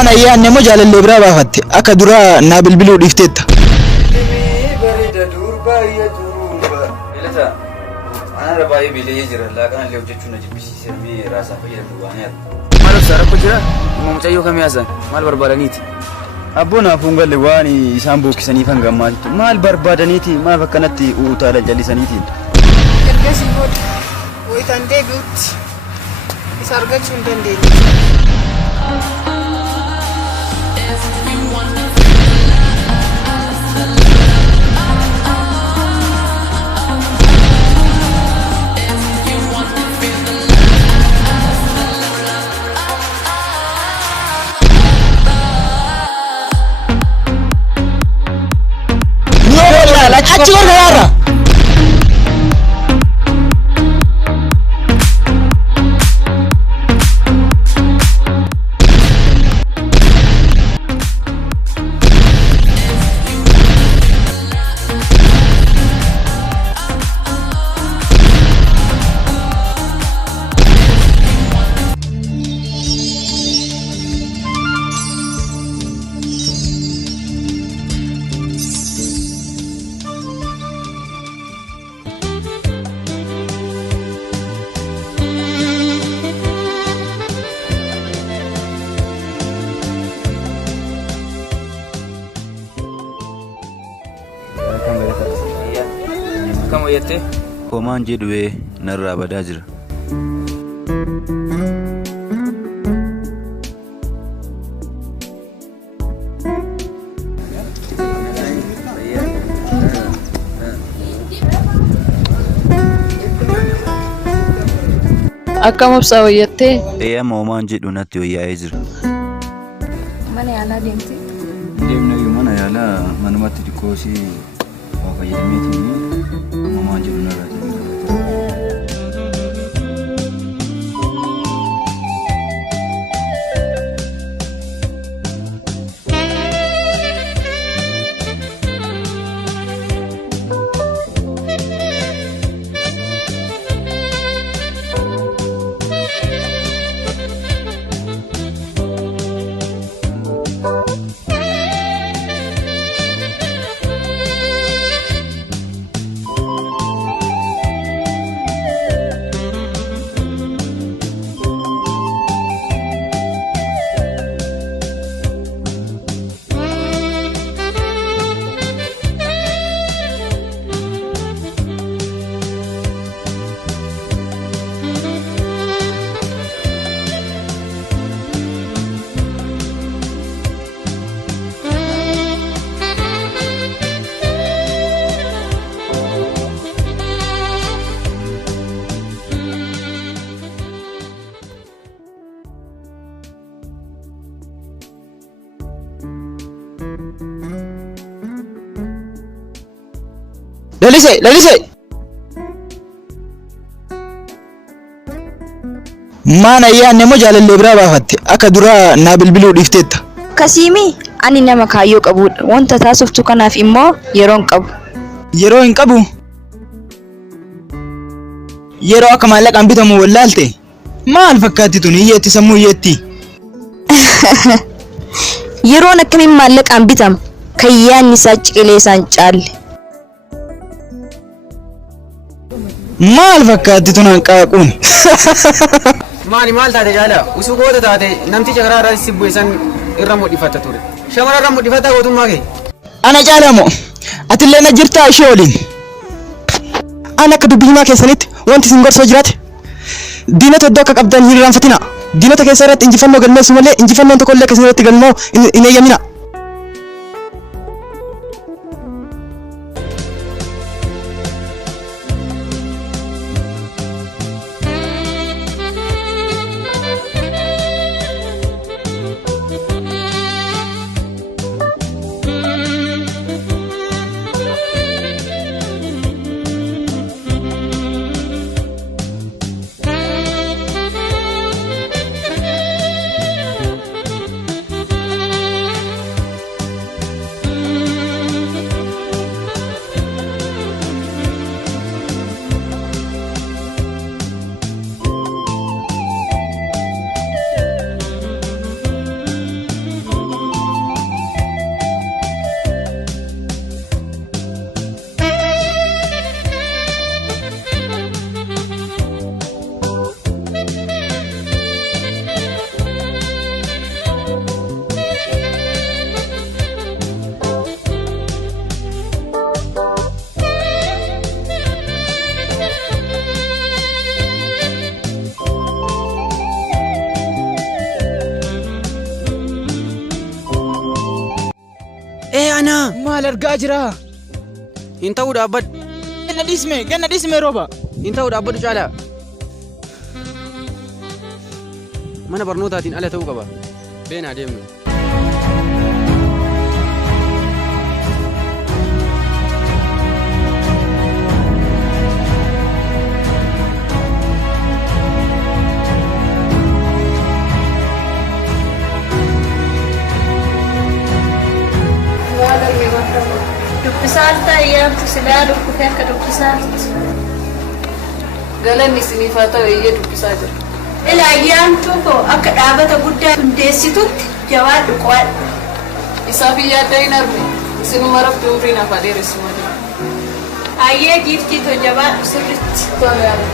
Mana iya nemo jalan lebra bafat. Aka dura nabil bilu difteta. Berida durba ya durba. Belata. Ana rabai bili jira la kan lew jechuna jibisi sermi rasa fayda duwanya. Malu sara kujira mumchayo kami asan. Mal barbadaniti. Abuna funga lewani sambu kisani fanga mal barbadaniti mal bakanati utala jalisaniti. Ergasi bod. Woitande gut. Isarga chundande. Aci warga lara. Kamu yette? Koman jedwe narra badajir. Akkam obsa yette? Moman jedhu natti wayyaa'ee. Mana yaalaa deemte? Deemna mana yaalaa manumatti dikoosi waa fayyadameetiin moman jedhu narra. Lalise. Mana iya nemo jalan lebra bafat. Aka dura nabil bilu difteta. Kasimi ani nama kaayyo qabudha. Wanta taasiftu kanaaf immoo yeroon qabu. Yeroo hin qabu. Yeroo akka maallaqaan bitamu wallaalte. Maal fakkaatti tun iyyeetti sammuu iyyeetti. Yeroon akkamiin maallaqaan bitama? Kayyaan isaa ciqileesaan caalle. Maal fakkaatti tun hanqaaquun. Maal taate jaala usuu goota taate namticha karaa irraa si bu'e san irra mudhifata ture. Shamara irra mudhifata gootummaa kee. Ana caalamo atillee na jirtaa ishee waliin. Ana akka dubbii himaa keessanitti wanti isin gorsoo jiraate diinota iddoo akka qabdan hin irraanfatina. Diinota keessa irratti injifannoo galmeessu malee injifannoon tokkollee akkasii irratti galmoo hin eeyyamina. maal argaa jira? Hin ta'uu dhaabbadhu. Ganna dhiisme rooba. Hin ta'uu dhaabbadhu caalaa. Mana barnootaatiin ala ta'uu qaba. Beenaa deemnu. Dubbisaarta ayyaamtu silaa dhukkufee akka dubbisaarti. Galanni isiniif haa ta'u eeyyee dubbisaa jira. Ila ayyaamtuu koo akka dhaabata guddaa hundeessitutti jawaadhu qo'adhu. Isaaf yaadda hin arge isinuma rabbi umriin hafa dheeressu malee. Hayyee giiftii too jabaadhu sirritti. Tole yaala.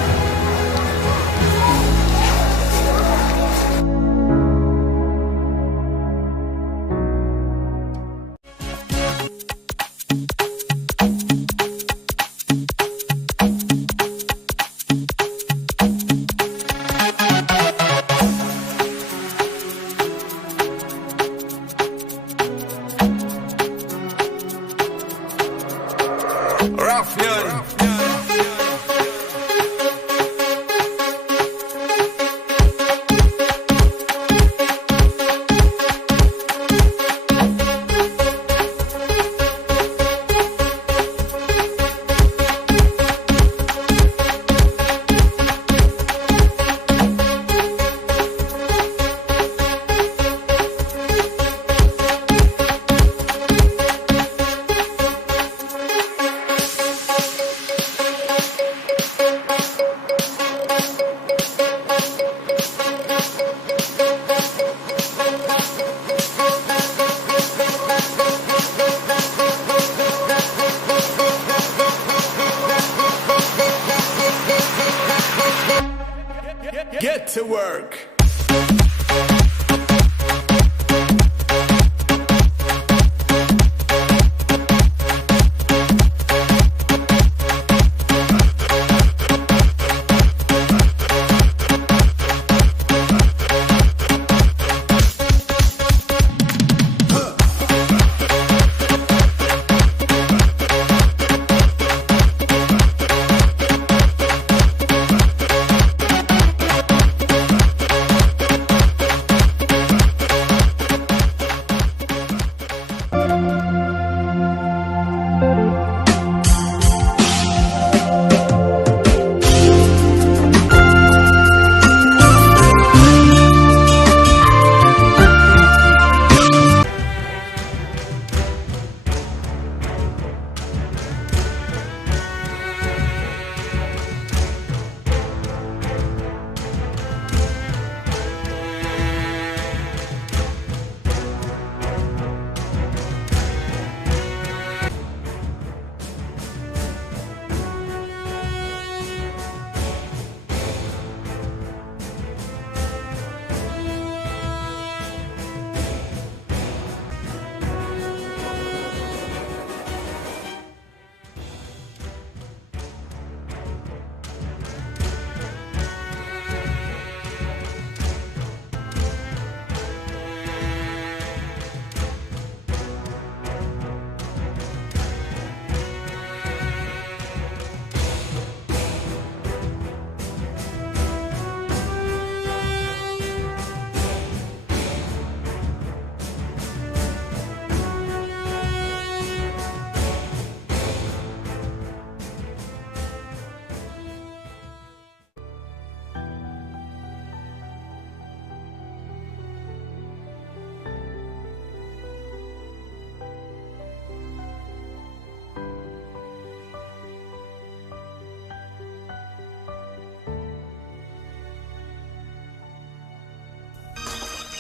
Get to work.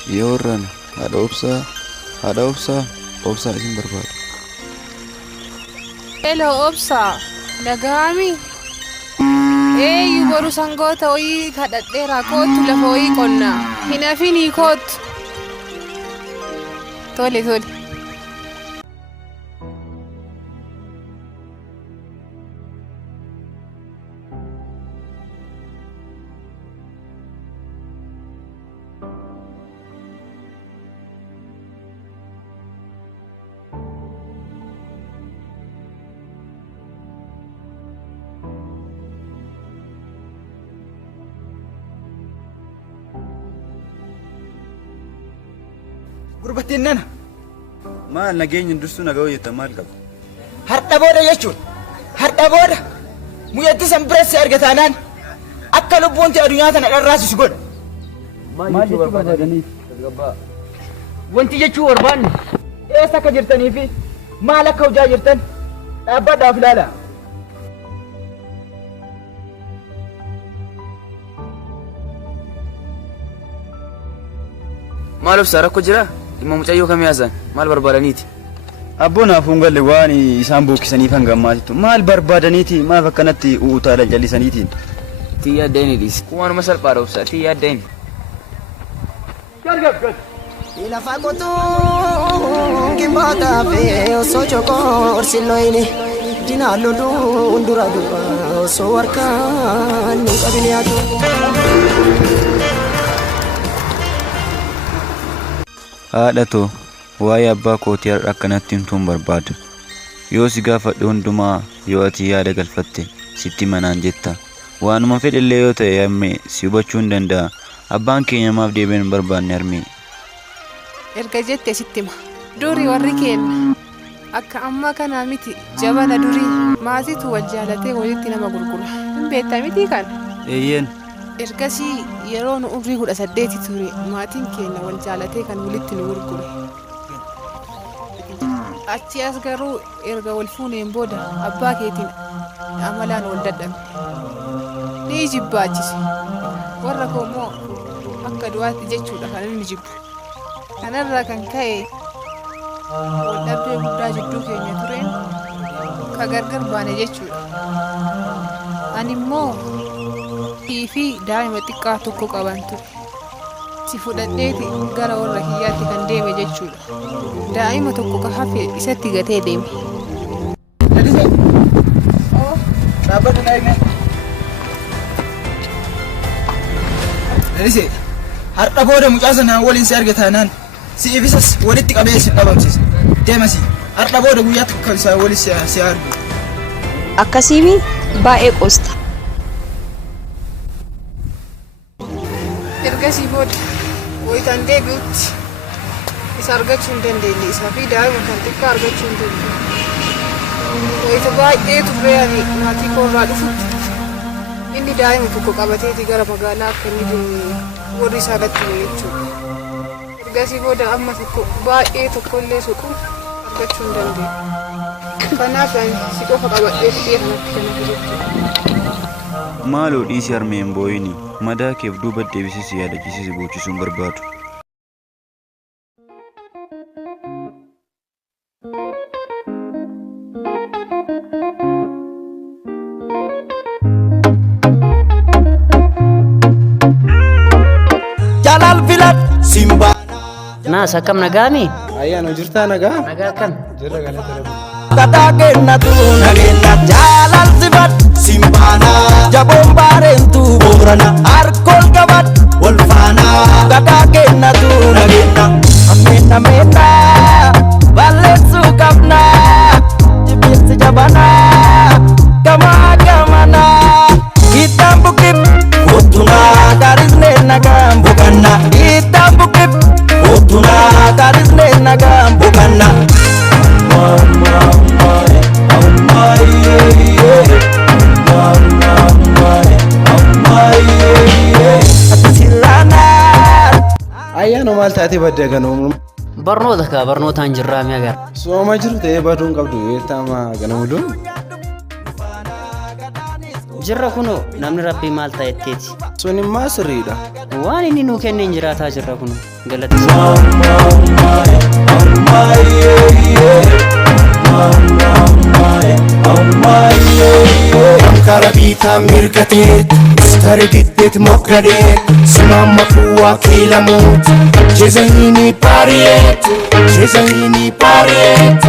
Yoran, ada obsa isin barbaadu. Hello obsa, nagami. Boru sangoota wayii kadhadheeraa kootu lafa wayii qonnaa. Hin hafinii kootu. Tole. Gurbattiin nana. Maal nageenya dursuu nagaa jettan maal qabu? Har'a booda jechuudha. Har'a booda muyyatti san biratti argataanaan akka lubbuun ta'e addunyaa tana dharraasisu godha. Maal jechuu barbaadaniif? Wanti jechuu barbaanne eessa akka jirtanii fi maal akka hojjaa jirtan dhaabbadhaaf ilaala. Maal obsaa rakkoo jira? Dhimma mucayyoo kamii haasa'an? Maal barbaadaniiti? Abboon hafuun galle waan isaan buukkisaniif hanga ammaatittu maal barbaadaniiti? Maaf akkanatti utaalan jallisaniitiin? Tii yaaddaini dhiisi. Kumaanuma salphaadha obsaa tii yaaddaini. Ilafa qotuu gimbaataa fi osoo chokoo orsilloyini dinaa loluu dura dura osoo harkaan nu qabin yaadu. Haadhatoo waa'ee abbaa kootii har'a akkanatti himtuun barbaada. Yoo si gaafadhe hundumaa yoo ati yaada galfatte sitti manaan jetta. Waanuma fedhellee yoo ta'e yamme si hubachuu hin danda'a. Abbaan keenya maaf deebiin hin barbaanne harmee. Erga jette sitti hima. Durii warri keenya akka ammaa kanaa miti jabana durii maatiitu wal jaalatee walitti nama gurgura. Hin beektaa miti kana? Eeyyeen. Ergasii yeroo nu umrii 18 ture maatiin keenya wal jaalatee kan walitti nu gurgure. Achi as garuu erga wal fuuneen booda abbaa keetiin amalaan wal dadhabne. Ni jibbaachise. Warra koomoo akka du'aatti jechuudha kan inni jibbu. Kanarraa kan ka'e wal dhabdee guddaa jidduu keenya tureen ka gargar baane jechuudha. Ani immoo fi daa'ima xiqqaa tokko qaban ture. Si fudhadheeti gara warra kiyyaatti kan deeme jechuudha. Daa'ima tokko ka hafe isatti gatee deeme. Dhaabbatu na eegne. Lalisee har'a booda mucaa sanaan waliin si argataanaan si ibisas walitti qabee si dhabamsiisa. Deemasi har'a booda guyyaa tokko isaa waliin si argu. Akkasiimi baay'ee qoosta. Ergasii booda wayitaan deebi'utti isa argachuu hin dandeenye isaa fi daa'ima kan xiqqaa argachuu hin dandeenye. Wayita baay'ee turree ani maatii koorraa dhufutti inni daa'ima tokko qabateeti gara magaalaa akka inni deeme warri isaa irratti jechuudha. Ergasii booda amma tokko baay'ee tokkollee suqu argachuu hin dandeenye. Kanaaf ani si qofa qabadhee fidee kanatti kana jechuudha. Maaloo dhiisi harmeen booyini madaa keef duuba deebisisi yaadachiisisi gochisuun barbaadu. Jalal filat Simba. Naas akkam nagaami? Ayyaana jirtaa nagaa? Nagaa akkam? Jirra galata rabbi. Kata kennatu nageenya jalal sifat Simbana Jabon barentu borana Arkol kabat Wolfana Kata kennatu nageenya Amena mena Balesu kapna Jibisi jabana Kama kamana Hitam bukip Utuna Karisne nagam bukana Hitam bukip Utuna Karisne nagam bukana Ayyaana maal taatee badda ganuu? Barnootaan jirraa mi agar. Sooma jiru ta'ee baduun qabdu beektamaa ganamuduun? Jirra kunoo namni rabbii maal ta'etteeti. Sun immoo sirriidha. Waan inni nuu kenneen jiraataa jirra kunoo galata. Karabiita mirgatee Stari giddeet mokradee Simama kuwaa kiilamuut Jezahini pariyeet Jezahini pariyeet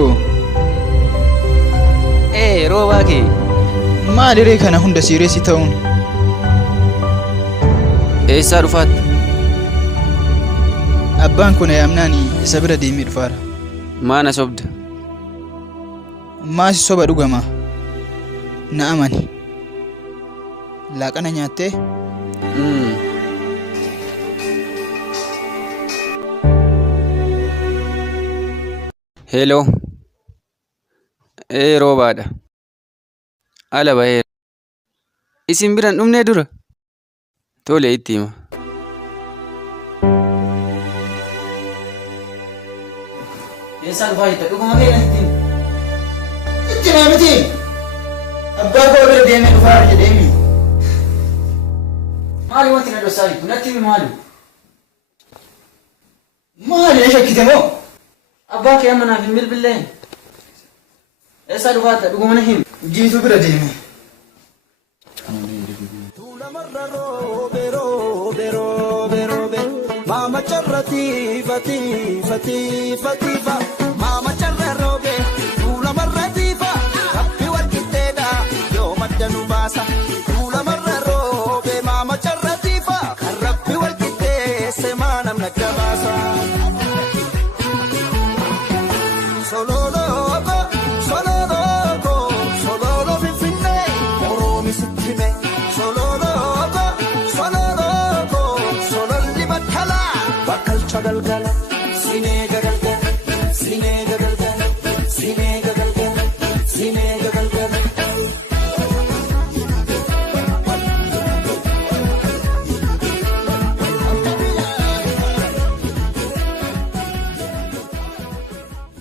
hiiko. Roobaa kee. Maaliree kana hunda siireessi ta'uun? Eessaa dhufaatte? Abbaan kun yaamnaan isa bira deemee dhufaara. Maana sobda? Maasi soba dhugama. Na amani. Laaqana nyaattee? Hello. Roobaadha. Ala baheera. Isin biran dhumnee dura? Tole itti hima. Eessaan faayida dhuguma keenyatti itti miti abbaa koo bira deemee dhufaara jedheemi. Maali wanti na dhossaa jirtu? Natti himi maali? Maali na shakkite moo? Abbaa kee amma naaf hin bilbilleen. Eessaa dhufaatta dhuguma na himi? Jiitu bira deeme. Mama charrati fati Mama charra robe Tula marrati fa Kappi warkiteda Yo maddanu basa Tula marra robe Mama charrati fa Karrappi warkitte Semanam nakabasa Sololoko Sololoko Sololo finfinne Oromi sittime Sololoko Sololoko Sololli mathala Bakal chagalgala Sine gagalgala Sine gagalgala Sine gagalgala Sine gagalgala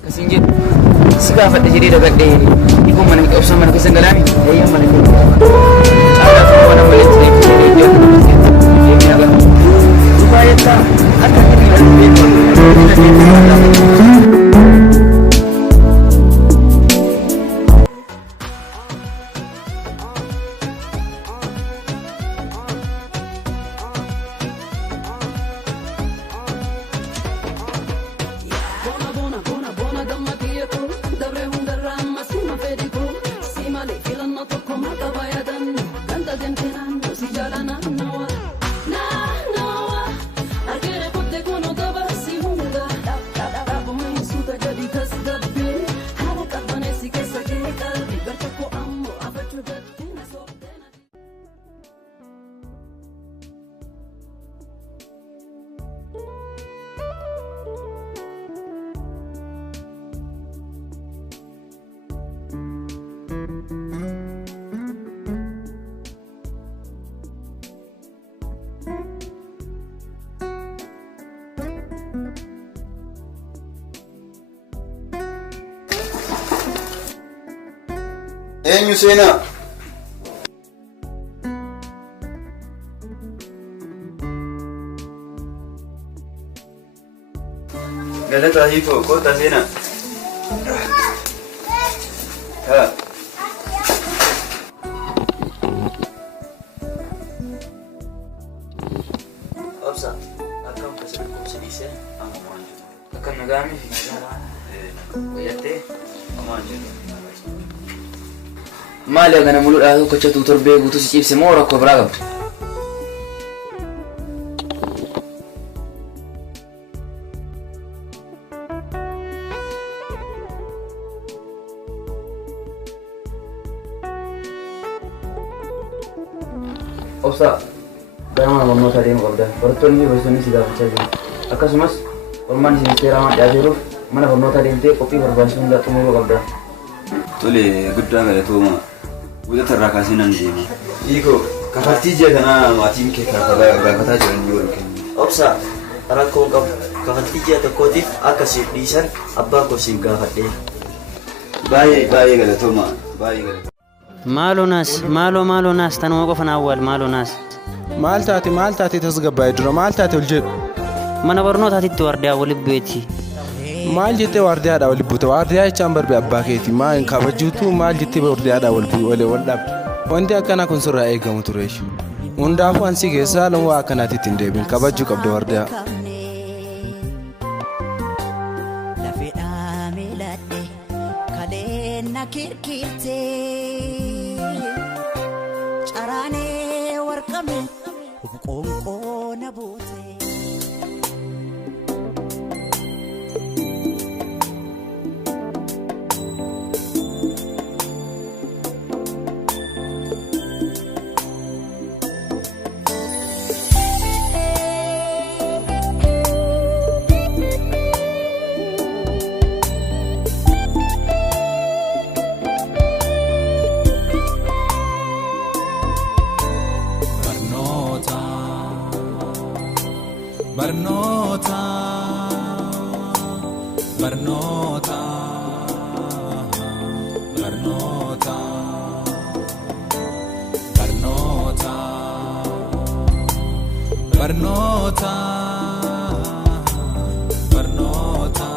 Kasin jedhu si gaafadha jedhee dagadhee dhiquu mana qabsoo mana keessa galaami eeyyan mana keessa caalaa fi mana walitti deemee deemee agarra dhufaa jettaa akka Eenyu seenaa? Galataa hiikoo koota seenaa. Haa. Obsa, akkam kasar kumsidiise ammaan jiru. Akkam nagaami wayyattee ammaan jiru. Maali agana muludhaa tokkochatu torbee guutuu si ciibse moo rakkoo biraa qabdu? Obsa, gara mana barnootaa deemuu qabda. Barattoonni fi barsiisonni si gaafachaa jiru. Akkasumas, qormaan isin seeramaa dhiyaateeruuf mana barnootaa deemtee qophii barbaachisu hundaa xumuruu qabda. Tole guddaa galatooma. Guddaa irraa kaasee nan deema. Hiikoo, kafaltii ji'a kanaa maatiin kee gaafataa jiran yoo kennu. Obsa, rakkoon qabu. Kafaltii ji'a tokkootiif akka siif dhiisan abbaa koo siif gaafadhee. Baay'ee galatooma. Baay'ee galatooma. Maaloo naas tanuma qofan awwaal maaloo naas. Maal taate tasgabbaa'ee dura maal taate ol jedhu. Mana barnootaatitti waardiyaa waliin bu'eeti. Maal jettee waardiyaadhaa wal buute waardiyaa jechaan barbe abbaa keeti maal kabajuutu maal jettee waardiyaadhaa wal dhabde wanti akkanaa kun sirraa eegamu ture hundaafuu ansi keessaa lamoo akkanaatti ittiin deebiin kabajuu qabda waardiyaa. rame qoonqoo na buute. Barnota, Barnota, Barnota, Barnota, Barnota, Barnota,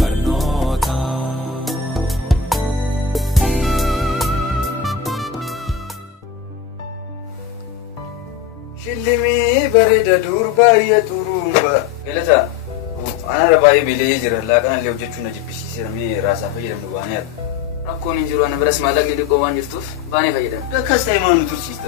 Barnota. Shillimii bareeda durba ya turumba. Galata. Ana rabaayee bilee jira laaqana illee hojjechuun na jibbisiiseera mee raasaa fayyadamnu baanee arga. Rakkoon hin jiru ana biras maallaqni xiqqoo waan jirtuuf baanee fayyadamna. Akkas ta'e maal nu tursiista?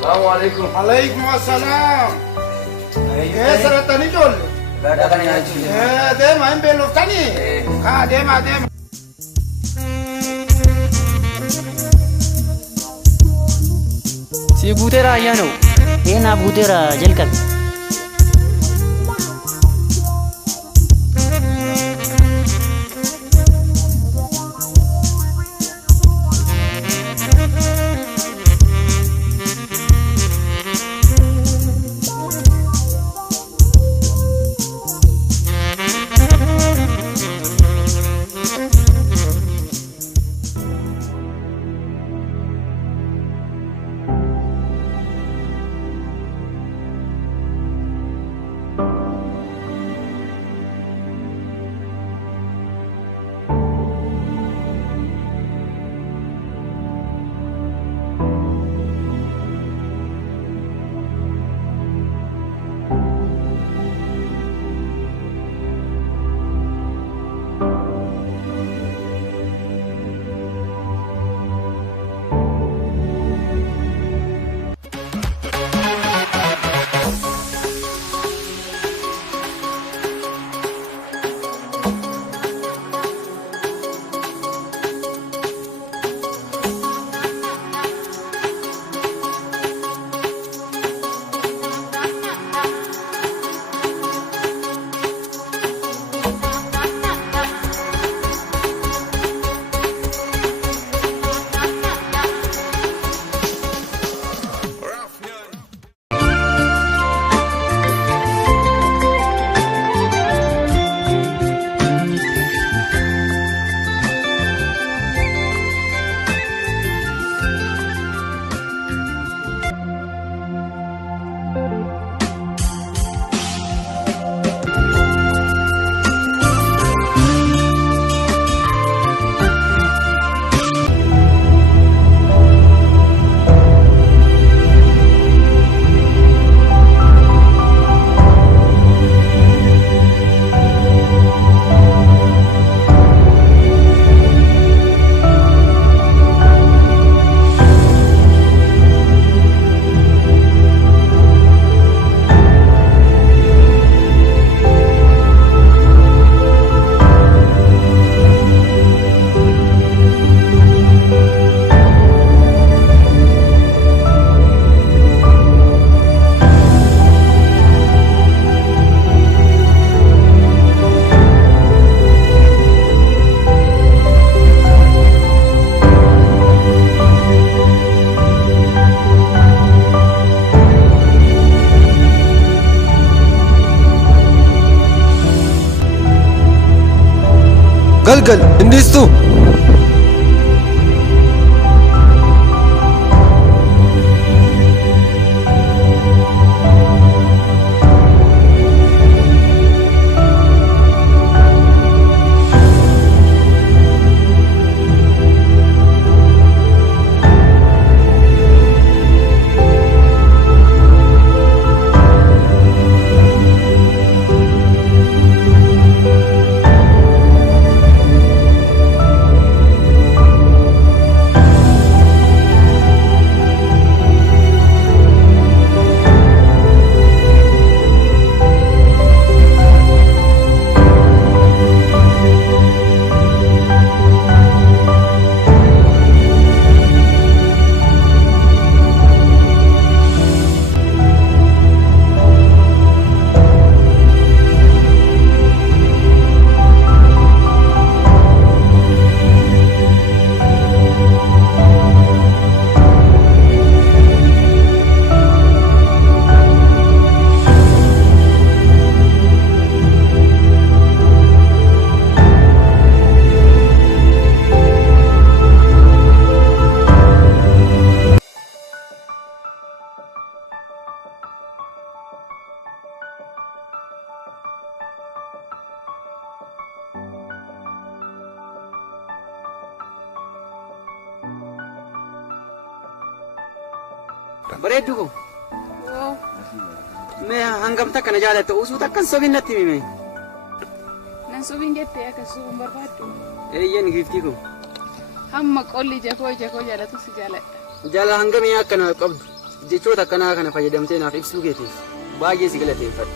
السلام عليكم. عليكم السلام. ايه سرطاني جول. لا كان يجي. ده ما ينبل لفتني. ده ما ده. Si buutera ayyaano. Eenaa buutera jalqabe. galgal indistu bareeddu ko mee hangam takka na jaalatte usuu takkan sobin natti himi nan sobin jettee akka sobin barbaaddu eeyyan giftii ko hamma qolli jakoo jaalatu si jaaladha jaala hangamii akkana qabdu jechoota akkanaa kana fayyadamtee naaf ibsuu keetiif baay'ee si galateeffadha.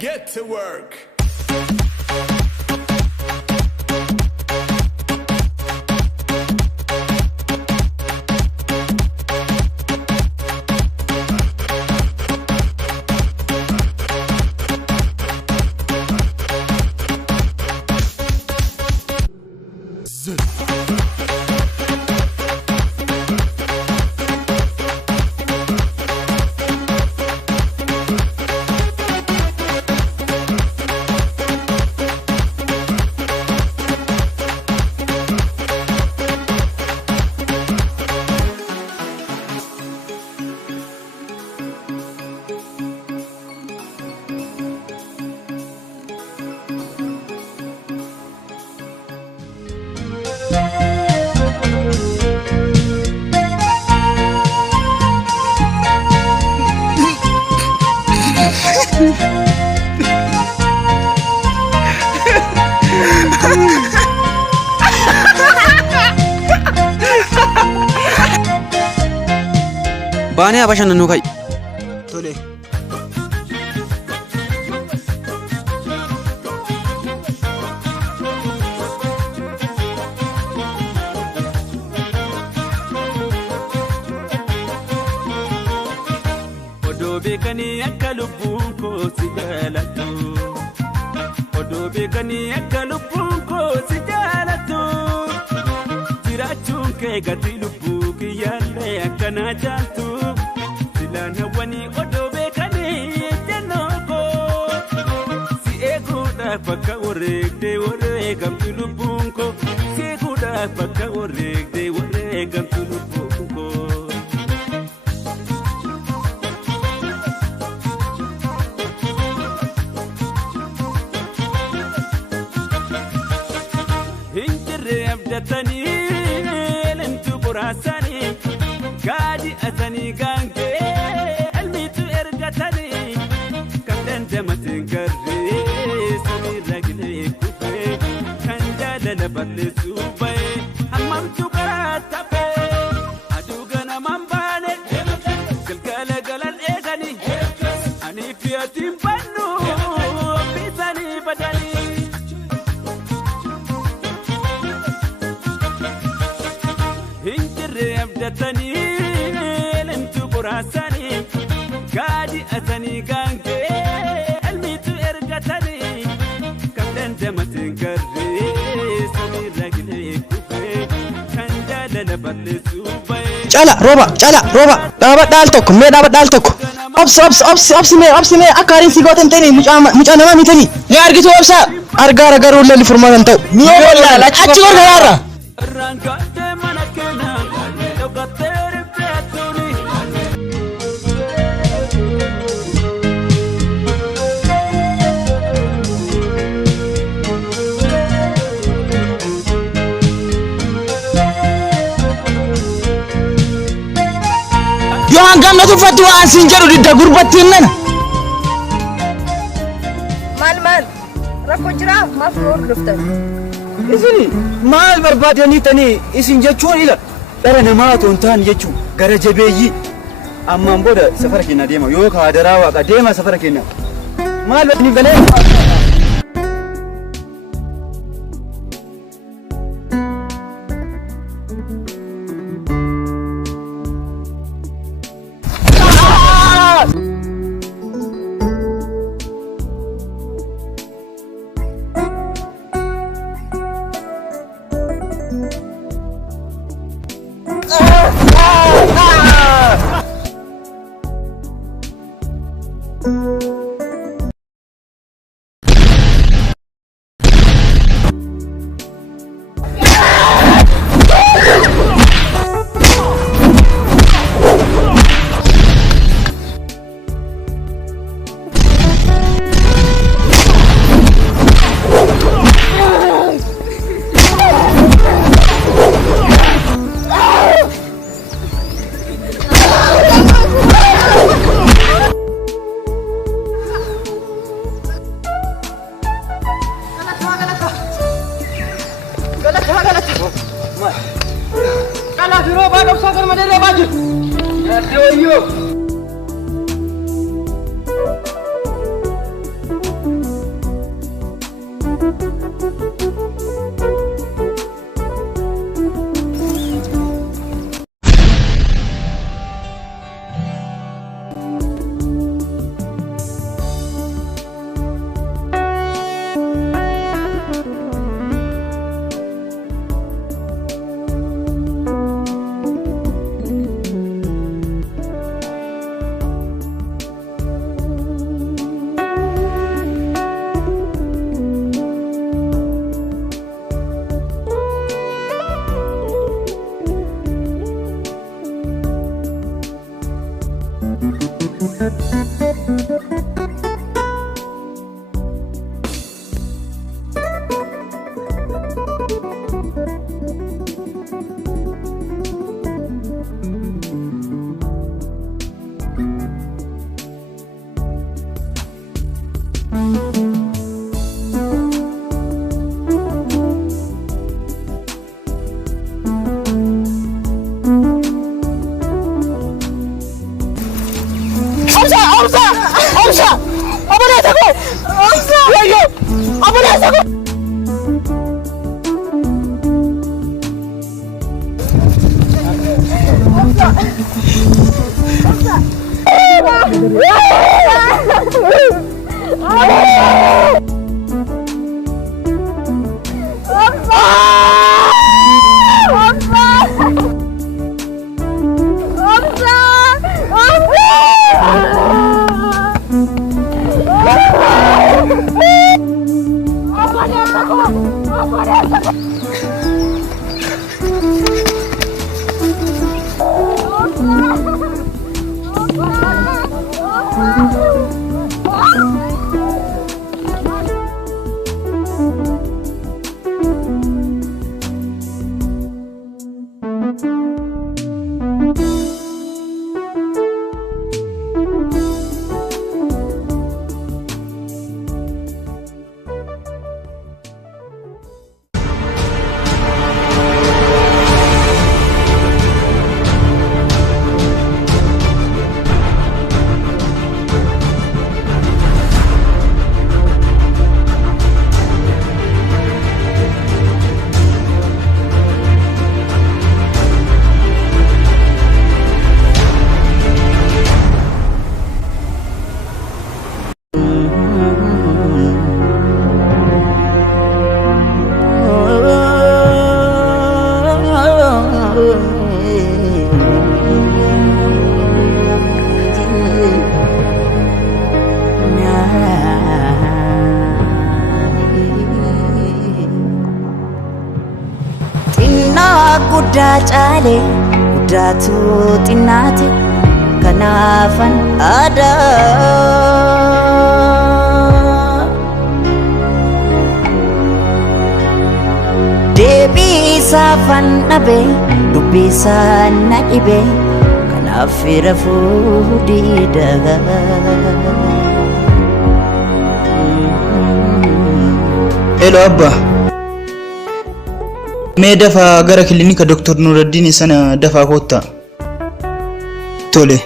Get to work. Baanee bashannanuu kai. Tole. Odoo beekanii akka lubbuun koo si jaalatu. Odoo beekanii akka lubbuun koo si jaalatu. Jiraachuun kee gatii lubbuu kiyyaallee akkanaa jaaltu. Silaan hawwanii odoo beekanii jennoo koo. Si eeguudhaaf bakka wareegamtu lubbuun koo. Si eeguudhaaf bakka wareegamtu lubbuun koo. Abdatanii lemtu qoraasanii gaadi asanii gaangee elmitu ergatanii kan dandamateen garree samiirra gilee kufee kan jaalala balleessuu bahee hammamtu karaa taphee aduu ganamaan baane galgala galan eeganii anii fi atiin bannu ofiisanii badanii. Abdatanii lemtu qoraasanii gaadi asanii gaangee elmitu ergatanii kan dandamateen garree samiirra gilee kufee kan jaalala balleessuu bahee. Cala rooba dhaabadhaa al tokko mee dhaabadhaa al tokko obsi mee akka hariin si gootan ta'e mucaa namaa mitanii ni argitu obsaa argaara garuu lolli furmaatan ta'u ni eegallaal achi gorgaraarra. Yoo hangam na tuffatti waan siin jedhu didda gurbattiin nana. Maal rakkoo jiraa maaf nu hordoftan? Isini maal barbaadanii tanii isin jechuun ila dhala namaa otoo hin taane jechuun gara jabeeyyii ammaan booda safara keenya deema yoo kaadaraa waaqa deema safara keenya maal ni galee. Amsa! Abuela ko! Amsa! Wayo! Abuela ko! guddaa caalee guddaatu xinnaate kanaafan aadaa deebii saafan dhabe dubbii isaa na dhibe kanaaf rafuu diida. Hello Abba. Mee dafaa gara kilinika Dr. Nuruddin sana dafaa kottaa. Tole.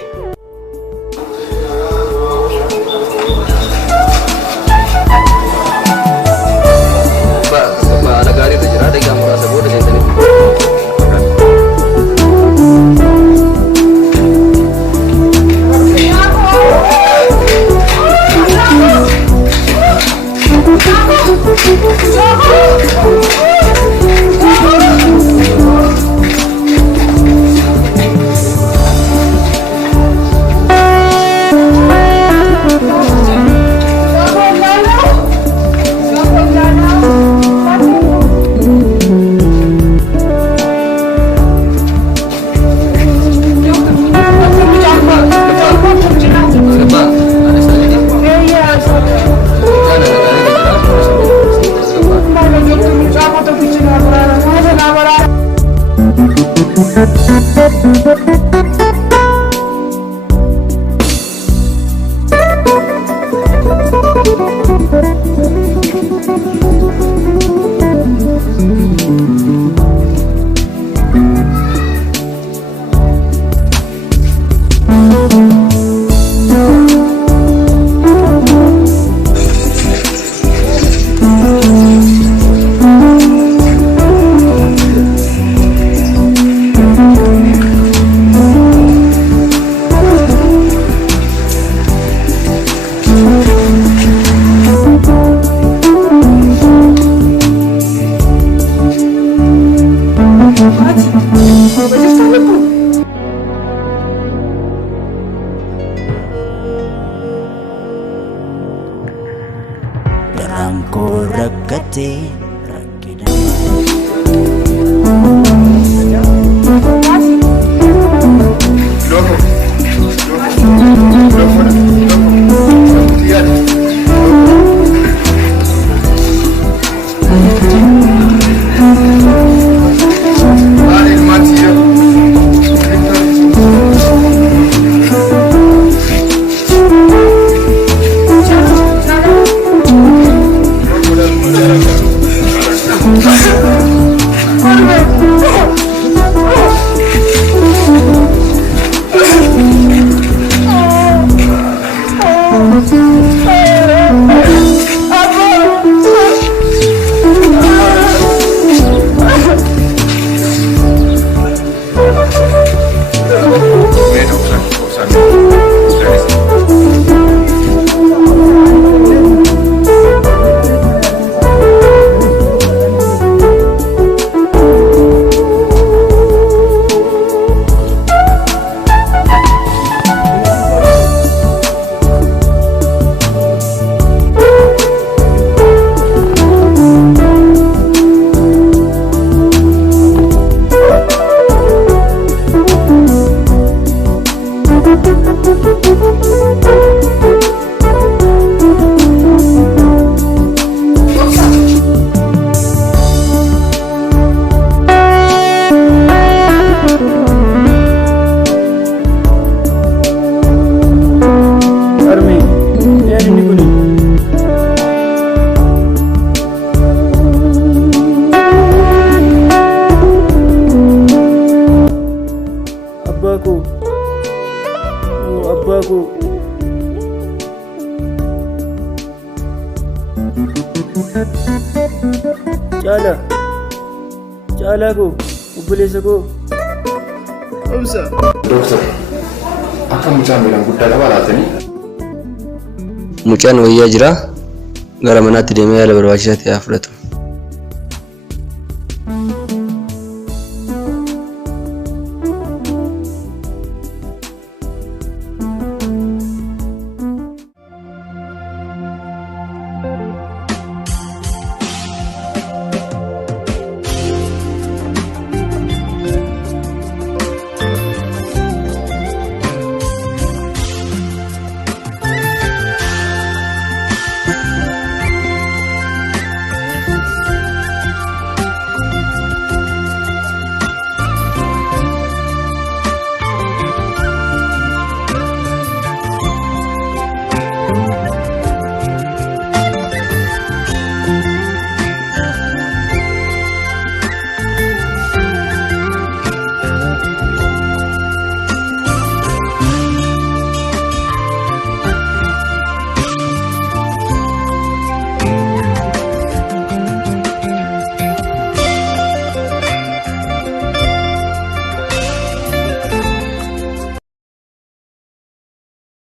Chala ko, obboleessa ko. Obsa. Doktor, akka mucaan miidhaan guddaa qaba laatanii? Mucaan wayyaa jira. Gara manaatti deemee yaala barbaachisaa ta'e haa fudhatu.